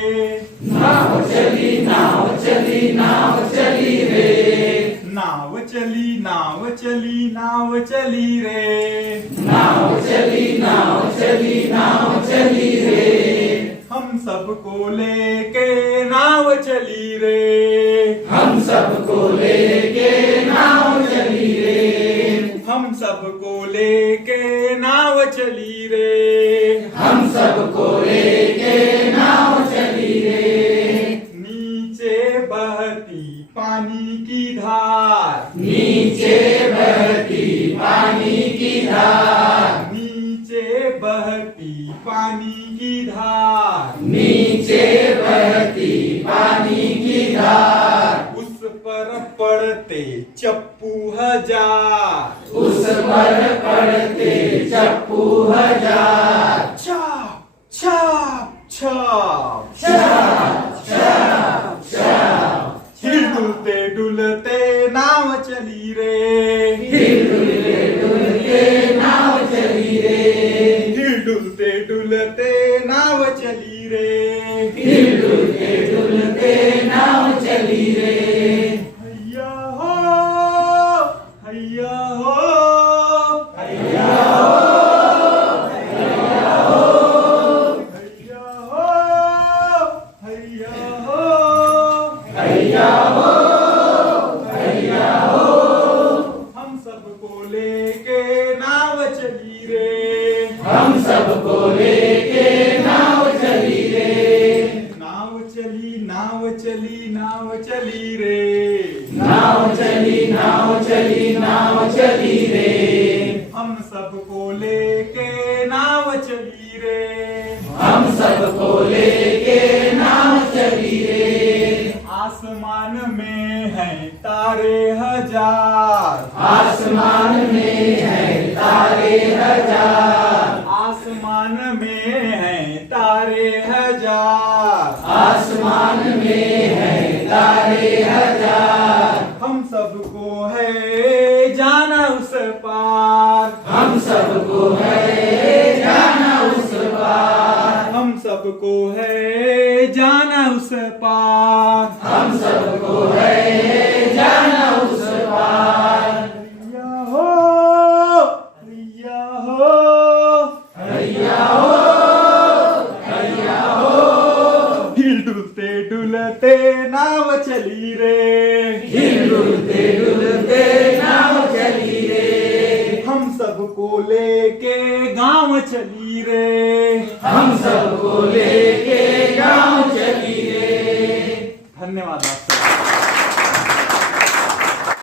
नाव चली नाव चली नाव चली रे, नाव चली नाव चली नाव चली रे, नाव चली नाव चली नाव चली रे, हम सबको लेके नाव चली रे, हम सबको लेके नाव चली रे, हम सबको लेके नाव चली रे, हम सबको लेके नाव चली रे, नीचे बहती पानी की धार, नीचे बहती पानी की धार, नीचे बहती पानी की धार, नीचे बहती पानी की धार, उस पर पड़ते चप्पू हजार, उस पर पड़ते चप्पू हजार, छाप छाप छाप छाप छाप छाप, हिल डुलते डुलते नाव चली रे, हिल डुलते डुलते नाव चली रे, हिल डुलते डुलते नाव चली रे, हिल डुलते डुलते नाव चली रे, हैया हो हैया हो हैया हो हैया हो हैया हो हैया हो हैया हो, हम सबको लेके नाव चली रे, हम सबको लेके नाव चली रे, नाव चली नाव चली नाव चली रे, नाव चली नाव चली नाव चली रे, हम सबको लेके नाव चली रे, हम सबको लेके नाव चली रे, आसमान में है तारे हजार, आसमान में है तारे हजार, आसमान में है तारे हजार, आसमान में है तारे हजार, हम सबको है जाना उस पार, हम सबको है जाना उस पार, हम सबको है जाना उस पार, हम सबको है जाना उस पार, हैया हो हैया हो हैया हो हैया हो, हिल डुलते डुलते नाव चली रे, हिल डुलते डुलते नाव चली रे, हम सबको लेके गांव चली रे, हम सबको लेके गाँव चली रे। धन्यवाद आपका।